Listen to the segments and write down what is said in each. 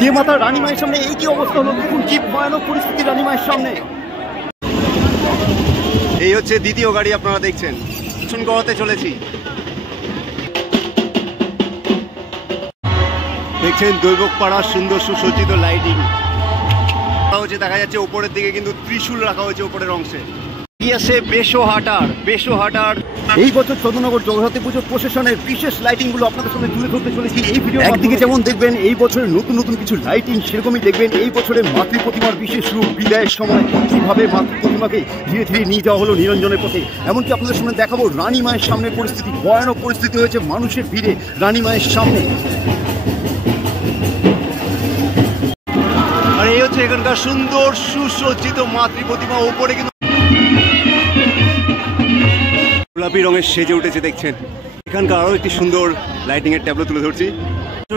যে মাতা রানী মায়ের সামনে এই কি অবস্থা হলো, দেখুন কি ভয়ানক পরিস্থিতি রানী মায়ের সামনে। এই হচ্ছে দ্বিতীয় গাড়ি আপনারা দেখছেন, গড়াতে চলেছি। দেখছেন দৈবকপাড়ার সুন্দর সুসজ্জিত লাইটিং হচ্ছে, দেখা যাচ্ছে উপরের দিকে কিন্তু ত্রিশূল রাখা হয়েছে উপরের অংশে। বেশোহাটার এই বছর চন্দ্রনগর জগদ্ধাত্রী পুজোর প্রশাসনের বিশেষ লাইটিং গুলো আপনাদের সামনে তুলে ধরতে চলেছি এই ভিডিও। একদিকে যেমন দেখবেন এই বছরের নতুন নতুন কিছু লাইটিং, সেরকমই দেখবেন এই বছরের মাতৃ প্রতিমার বিশেষ রূপ বিদায়ের সময় কিভাবে মাতৃ প্রতিমাকে ধীরে ধীরে নিয়ে যাওয়া হলো নিরঞ্জনের পথে। এমনকি আপনাদের সামনে দেখাবো রানী মায়ের সামনের পরিস্থিতি, ভয়ানক পরিস্থিতি হয়েছে মানুষের ভিড়ে রানী মায়ের সামনে। আর এই হচ্ছে এখানকার সুন্দর সুসজ্জিত মাতৃ প্রতিমা, উপরে কিন্তু গোলাপি রঙের সেজে উঠেছে। দেখছেন এখানকার আরো একটি সুন্দর লাইটিং এর ট্যাবলো তুলে ধরছি,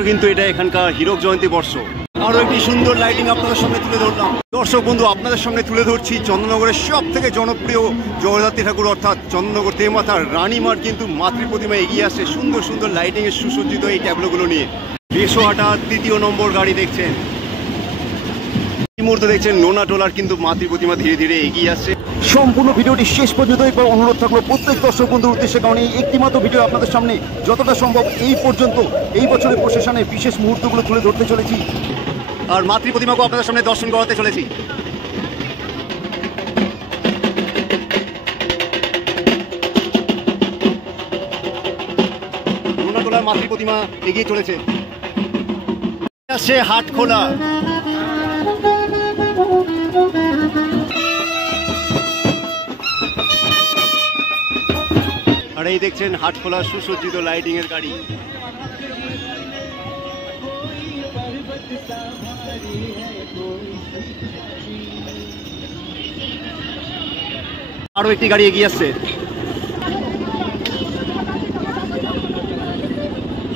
কিন্তু এটা এখানকার হীরক জয়ন্তী বর্ষ। আরো একটি সুন্দর লাইটিং আপনাদের সামনে তুলে ধরলাম। দর্শক বন্ধু, আপনাদের সামনে তুলে ধরছি চন্দননগরের সব থেকে জনপ্রিয় জগদ্ধাত্রী ঠাকুর অর্থাৎ চন্দননগর দেবমাতার রানীমার কিন্তু মাতৃ প্রতিমা এগিয়ে আসছে সুন্দর সুন্দর লাইটিং এর সুসজ্জিত এই ট্যাবলোগুলো নিয়ে। বেশোহাটার ৩য় নম্বর গাড়ি দেখছেন। এই মুহূর্তে দেখছেন নোনাটোলার কিন্তু মাতৃ প্রতিমা ধীরে ধীরে এগিয়ে আসছে। সম্পূর্ণ ভিডিওটি শেষ পর্যন্ত একবার অনুরোধ থাকলো প্রত্যেক দর্শক বন্ধুর উদ্দেশ্যে, কারণ এই একটিমাত্র ভিডিও আপনাদের সামনে যতটা সম্ভব এই পর্যন্ত এই বছরের প্রশাসনের বিশেষ মুহূর্তগুলো তুলে ধরতে চলেছি আর মাতৃ প্রতিমাকে আপনাদের সামনে দর্শন করাতে চলেছি। নোনাটোলার মাতৃ প্রতিমা এগিয়ে চলেছে, হাটখোলা। আর এই দেখছেন হাটখোলা সুসজ্জিত লাইটিং এর গাড়ি। আরো একটি গাড়ি এগিয়ে আসছে।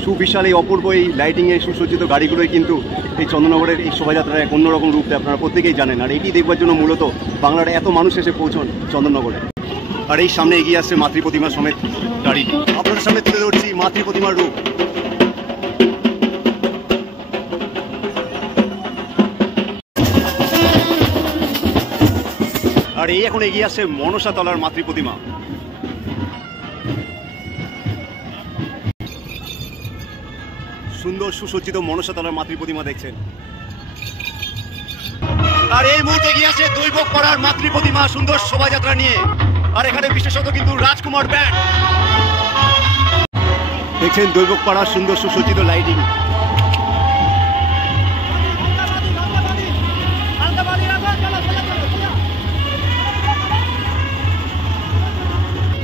সুবিশাল এই অপূর্ব এই লাইটিং এর সুসজ্জিত গাড়িগুলোই কিন্তু এই চন্দননগরের এই শোভাযাত্রার এক অন্যরকম রূপে আপনারা প্রত্যেকেই জানেন। আর এটি দেখবার জন্য মূলত বাংলার এত মানুষ এসে পৌঁছন চন্দননগরে। আর এই সামনে এগিয়ে আসছে মাতৃ প্রতিমা সমেত গাড়ি, আপনাদের সামনে তুলে ধরছি মাতৃ প্রতিমার রূপ। আর এই এখন এগিয়ে আসছে মনসা তলার মাতৃ প্রতিমা। সুন্দর সুসজ্জিত মনসা তলার মাতৃ প্রতিমা দেখছেন। আর এই মুহূর্তে এগিয়ে আসছে দৈবকপাড়ার মাতৃ প্রতিমা সুন্দর শোভাযাত্রা নিয়ে। আর এখানে বিশেষত কিন্তু রাজকুমার ব্যান্ড দেখছেন, দৈবকপাড়ার সুন্দর সুসজ্জিত লাইটিং।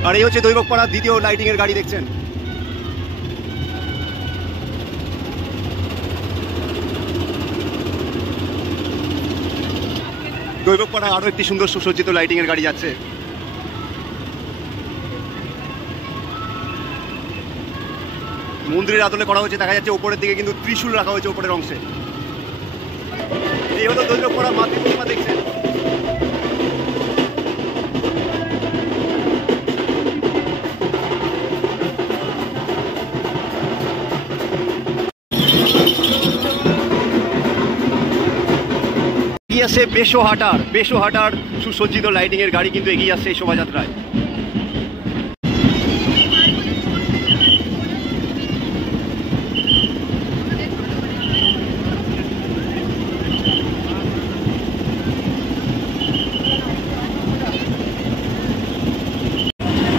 আর এই হচ্ছে দৈবকপাড়ার ২য় লাইটিং এর গাড়ি দেখছেন। দৈবকপাড়ায় আরো একটি সুন্দর সুসজ্জিত লাইটিং এর গাড়ি যাচ্ছে। মন্দিরের আদলে করা হয়েছে, দেখা যাচ্ছে উপরের দিকে কিন্তু ত্রিশূল রাখা হয়েছে উপরের অংশে। এই হলো দৈবকপাড়া মাতৃ প্রতিমা দেখছেন। আসছে বেশোহাটার সুসজ্জিত লাইটিং এর গাড়ি কিন্তু এগিয়ে আসছে এই শোভাযাত্রায়।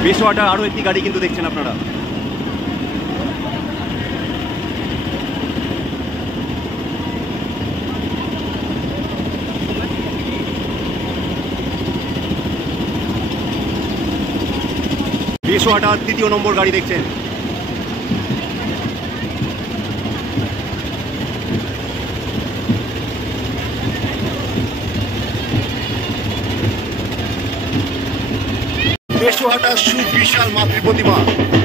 বেশোহাটার আরো একটি গাড়ি কিন্তু দেখছেন আপনারা। বেশোহাটার ৩য় নম্বর গাড়ি দেখছেন। বেশোহাটার সুবিশাল মাতৃ প্রতিমা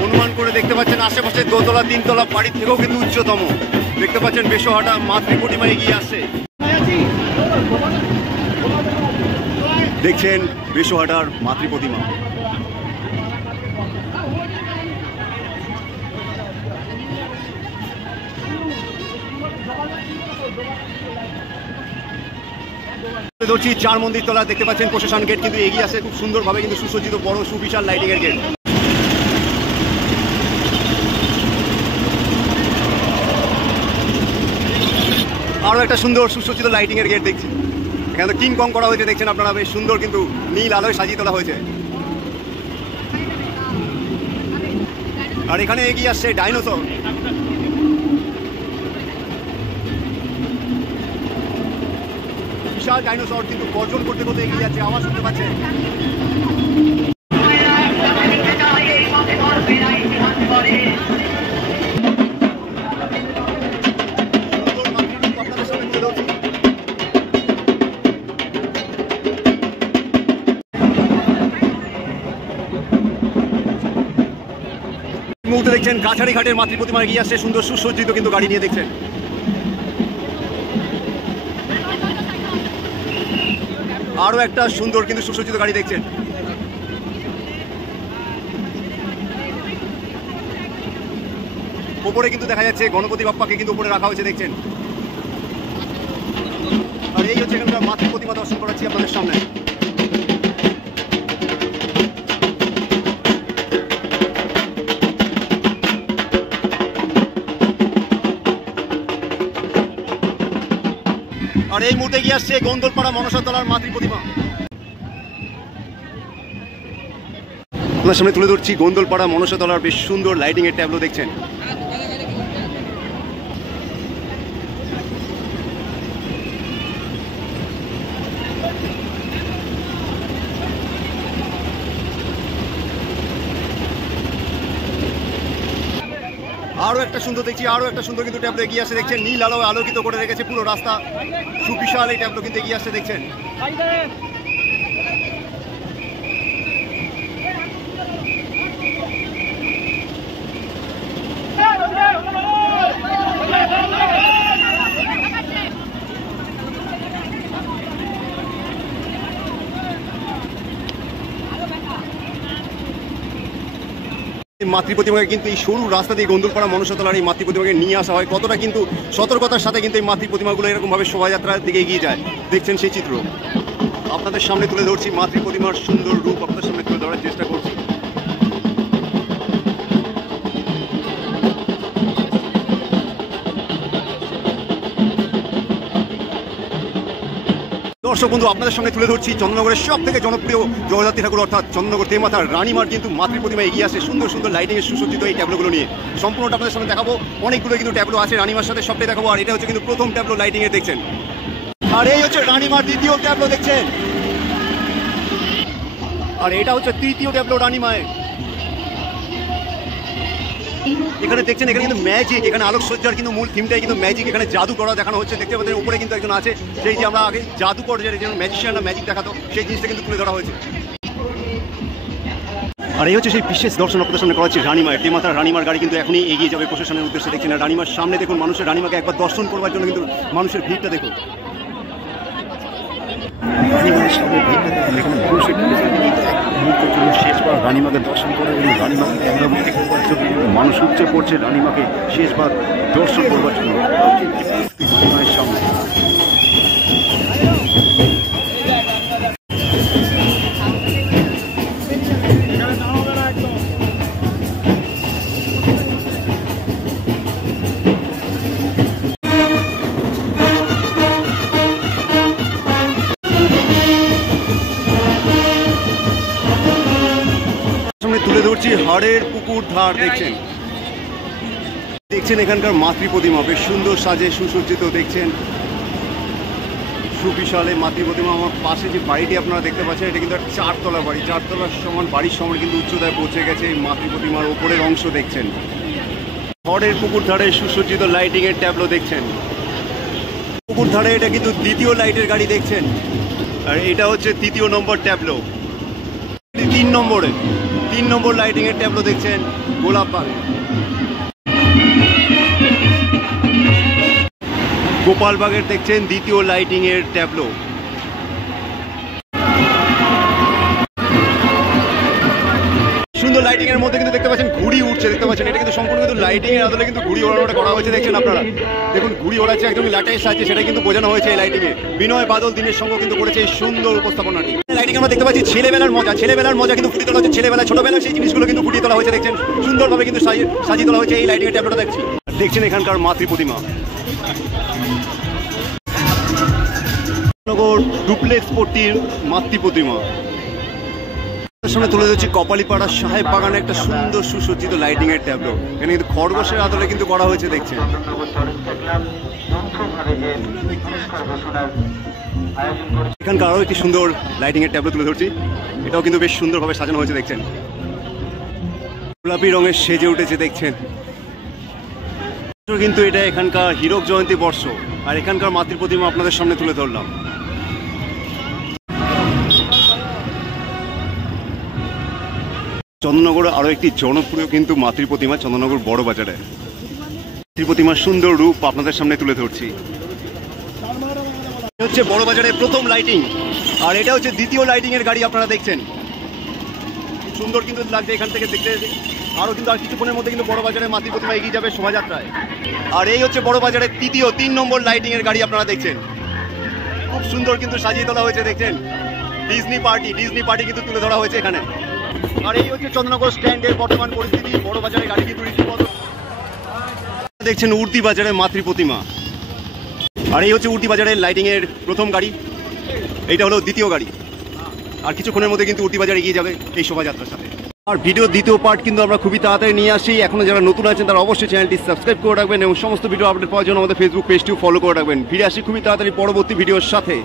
অনুমান করে দেখতে পাচ্ছেন আশেপাশে দোতলা ৩তলা বাড়ির থেকেও কিন্তু উচ্চতম। দেখতে পাচ্ছেন বেশোহাটা মাতৃ প্রতিমা এগিয়ে আসছে। দেখছেন বেশোহাটার মাতৃ প্রতিমা। ধরছি চার মন্দির তলা, দেখতে পাচ্ছেন প্রশাসন গেট কিন্তু এগিয়ে আসে খুব সুন্দরভাবে, কিন্তু সুসজ্জিত বড় সুবিশাল লাইটিং এর গেট। আরো একটা সুন্দর সুসজ্জিত লাইটিং এর গেট দেখছি। এখানে তো কিং কং করা হয়েছে, দেখছেন আপনারা, বেশ সুন্দর কিন্তু নীল আলোয় সাজিয়ে তোলা হয়েছে। আর এখানে এগিয়ে আসছে ডাইনোসর। বিশাল ডাইনোসর কিন্তু গর্জন করতে করতে এগিয়ে যাচ্ছে, আওয়াজ শুনতে পাচ্ছেন। মুহূর্তে দেখছেন কাছাড়ি ঘাটের মাতৃ প্রতিমা এগিয়ে আসছে সুন্দর সুসজ্জিত কিন্তু গাড়ি নিয়ে, দেখছেন। আরো একটা সুন্দর কিন্তু সুসজ্জিত গাড়ি দেখছেন। উপরে কিন্তু দেখা যাচ্ছে গণপতি বাপ্পাকে কিন্তু উপরে রাখা হয়েছে, দেখছেন। আর এই হচ্ছে এখানকার মাতৃ প্রতিমা দর্শন করাচ্ছি আপনাদের সামনে। আর এই মুহূর্তে গিয়ে আসছে গোন্দলপাড়া মনসাতলার মাতৃ প্রতিমা। আপনার সামনে তুলে ধরছি গোন্দলপাড়া মনসাতলার বেশ সুন্দর লাইটিং এর ট্যাবলো, দেখছেন। আরো একটা সুন্দর দেখছি, আরো একটা সুন্দর কিন্তু ট্যাবলো এগিয়ে আসছে, দেখছেন। নীল আলো আলোকিত করে রেখেছে পুরো রাস্তা, সুবিশাল এই ট্যাবলো কিন্তু এগিয়ে আসছে, দেখছেন। মাতৃ প্রতিমাকে কিন্তু এই সরু রাস্তা দিয়ে গোন্দলপাড়া মনসাতলার এই মাতৃ প্রতিমাকে নিয়ে আসা হয়, কতটা কিন্তু সতর্কতার সাথে কিন্তু এই মাতৃ প্রতিমাগুলো এরকমভাবে শোভাযাত্রার দিকে এগিয়ে যায়, দেখছেন সেই চিত্র। আপনাদের সামনে তুলে ধরছি মাতৃ প্রতিমার সুন্দর রূপ, আপনাদের সামনে তুলে ধরার চেষ্টা করছি। দর্শক বন্ধু, আপনাদের সঙ্গে তুলে ধরছি চন্দ্রনগরের সব থেকে জনপ্রিয় জগদ্ধাত্রী ঠাকুর অর্থাৎ চন্দ্রনগর দেবমাতার রানীমার কিন্তু মাতৃ প্রতিমা এগিয়ে আসে সুন্দর সুন্দর লাইটিং এর সুসজ্জিত এই ট্যাবলোগুলো নিয়ে। সম্পূর্ণটা আপনাদের সামনে দেখাবো, অনেকগুলো কিন্তু ট্যাবলো আছে রানীমার সাথে, সবটাই দেখাবো। আর এটা হচ্ছে কিন্তু প্রথম ট্যাবলো লাইটিং এর, দেখছেন। আর এই হচ্ছে রানীমার দ্বিতীয় ট্যাবলো, দেখছেন। আর এটা হচ্ছে তৃতীয় ট্যাবলো রানীমায়ের। এখানে দেখছেন, এখানে কিন্তু ম্যাজিক, এখানে আলোকসজ্জার কিন্তু মূল থিমটাই কিন্তু ম্যাজিক। এখানে জাদু করা দেখানো হচ্ছে, দেখতে পাচ্ছেন। উপরে কিন্তু একজন আছে, সেই যে আমরা আগে জাদুকর যে ম্যাজিশিয়ানরা ম্যাজিক দেখাতো, সেই জিনিসটা কিন্তু তুলে ধরা হয়েছে। আর এই হচ্ছে সেই বিশেষ দর্শন আপনাদের সামনে করাচ্ছি রানীমায়ের। দেবমাতার রানীমার গাড়ি কিন্তু এখনই এগিয়ে যাবে প্রশাসনের উদ্দেশ্যে, দেখছেন। আর রানীমার সামনে দেখুন মানুষের রানীমাকে একবার দর্শন করবার জন্য কিন্তু মানুষের ভিড়টা দেখুন। এখানে মানুষের শেষবার রানীমাকে দর্শন করে এবং রানীমাকে ক্যামেরাবন্দি করবার জন্য মানুষ উচ্চে পড়ছে রানীমাকে শেষবার দর্শন করবার জন্য সামনে। তুলে ধরছি হাড়ের পুকুর ধার, দেখছেন। দেখছেন এখানকার মাতৃ প্রতিমা বেশ সুন্দর সাজে সুসজ্জিত, দেখছেন। সুবিশাল এই মাতৃ প্রতিমা। আমার পাশে যে বাড়িটি আপনারা দেখতে পাচ্ছেন, এটা কিন্তু একটা চারতলা বাড়ি, চারতলার সমান বাড়ির সমান কিন্তু উচ্চতায় পৌঁছে গেছে এই মাতৃ প্রতিমার ওপরের অংশ, দেখছেন। হাড়ের পুকুর ধারে সুসজ্জিত লাইটিং এর ট্যাবলো, দেখছেন। পুকুর ধারে এটা কিন্তু দ্বিতীয় লাইটের গাড়ি, দেখছেন। আর এটা হচ্ছে তৃতীয় নম্বর ট্যাবলো। 3 নম্বর লাইটিং এর ট্যাবলো, দেখছেন। গোলাপবাগে গোপালবাগের দেখছেন দ্বিতীয় লাইটিং এর ট্যাবলো। সুন্দর লাইটিং এর মধ্যে কিন্তু দেখতে পাচ্ছেন ঘুড়ি উঠছে, দেখতে পাচ্ছেন। এটা কিন্তু সম্পূর্ণ কিন্তু লাইটিং এর আদলে কিন্তু ঘুড়ি ওড়ানোটা করা হয়েছে দেখছেন আপনারা। দেখুন ঘুড়ি ওড়াচ্ছে একদম ল্যাটেস্ট আছে, সেটা কিন্তু বোঝানো হয়েছে এই লাইটিং এ। বিনয় বাদল দিনের সঙ্গে কিন্তু করেছে এই সুন্দর উপস্থাপনাটি। লাইটিং আমরা দেখতে পাচ্ছি ছেলেবেলার মজা কিন্তু ফুটিয়ে তোলা হচ্ছে। ছোটবেলার সেই জিনিসগুলো কিন্তু ফুটিয়ে তোলা হয়েছে দেখছেন, সুন্দরভাবে কিন্তু সাজিয়ে তোলা হয়েছে এই লাইটিং এর ট্যাবলোটা দেখছেন এখানকার মাতৃ প্রতিমা। নগর ডুপ্লেক্স পট্টির মাতৃ প্রতিমা সামনে তুলে ধরছি কপালীপাড়া সাহেব বাগানে একটা সুন্দর সুসজ্জিত লাইটিং এর ট্যাবলো। এখানে কিন্তু খরগোশের আদলে কিন্তু করা হয়েছে দেখছেন। এখানকার আরো একটি সুন্দর লাইটিং এর ট্যাবলো তুলে ধরছি, এটাও কিন্তু বেশ সুন্দরভাবে সাজানো হয়েছে দেখছেন। গোলাপি রঙের সেজে উঠেছে দেখছেন। কিন্তু এটা এখানকার হীরক জয়ন্তী বর্ষ, আর এখানকার মাতৃ প্রতিমা আপনাদের সামনে তুলে ধরলাম। চন্দননগরে আরো একটি জনপ্রিয় কিন্তু মাতৃ প্রতিমা চন্দননগর বড় বাজারে। মাতৃ প্রতিমার সুন্দর রূপ আপনাদের সামনে তুলে ধরছি। হচ্ছে বড় বাজারের প্রথম লাইটিং, আর এটা হচ্ছে দ্বিতীয় লাইটিং এর গাড়ি আপনারা দেখছেন। সুন্দর কিন্তু লাগছে এখান থেকে দেখতে। আরো কিন্তু আর কিছুক্ষণের মধ্যে কিন্তু বড় বাজারের মাতৃ প্রতিমা এগিয়ে যাবে শোভাযাত্রায়। আর এই হচ্ছে বড় বাজারের তিন নম্বর লাইটিং এর গাড়ি আপনারা দেখছেন। খুব সুন্দর কিন্তু সাজিয়ে তোলা হয়েছে দেখছেন। ডিজনি পার্টি কিন্তু তুলে ধরা হয়েছে এখানে। আর এই হচ্ছে চন্দননগর স্ট্যান্ডের বর্তমান পরিস্থিতি। বড় বাজারের গাড়ি কিন্তু রীতিমতো দেখছেন উর্দি বাজারের মাতৃ প্রতিমা। আর এই হচ্ছে উর্দি বাজারের লাইটিং এর প্রথম গাড়ি, এইটা হলো দ্বিতীয় গাড়ি। আর কিছুক্ষণের মধ্যে কিন্তু উর্দি বাজার এগিয়ে যাবে এই শোভাযাত্রার সাথে। আর ভিডিও দ্বিতীয় পার্ট কিন্তু আমরা খুবই তাড়াতাড়ি নিয়ে আসি। এখনো যারা নতুন আছেন তারা অবশ্যই চ্যানেলটি সাবস্ক্রাইব করে রাখবেন এবং সমস্ত ভিডিও আপডেট পাওয়ার জন্য আমাদের ফেসবুক পেজটিও ফলো করে রাখবেন। ফিরে আসি খুবই তাড়াতাড়ি পরবর্তী ভিডিওর সাথে।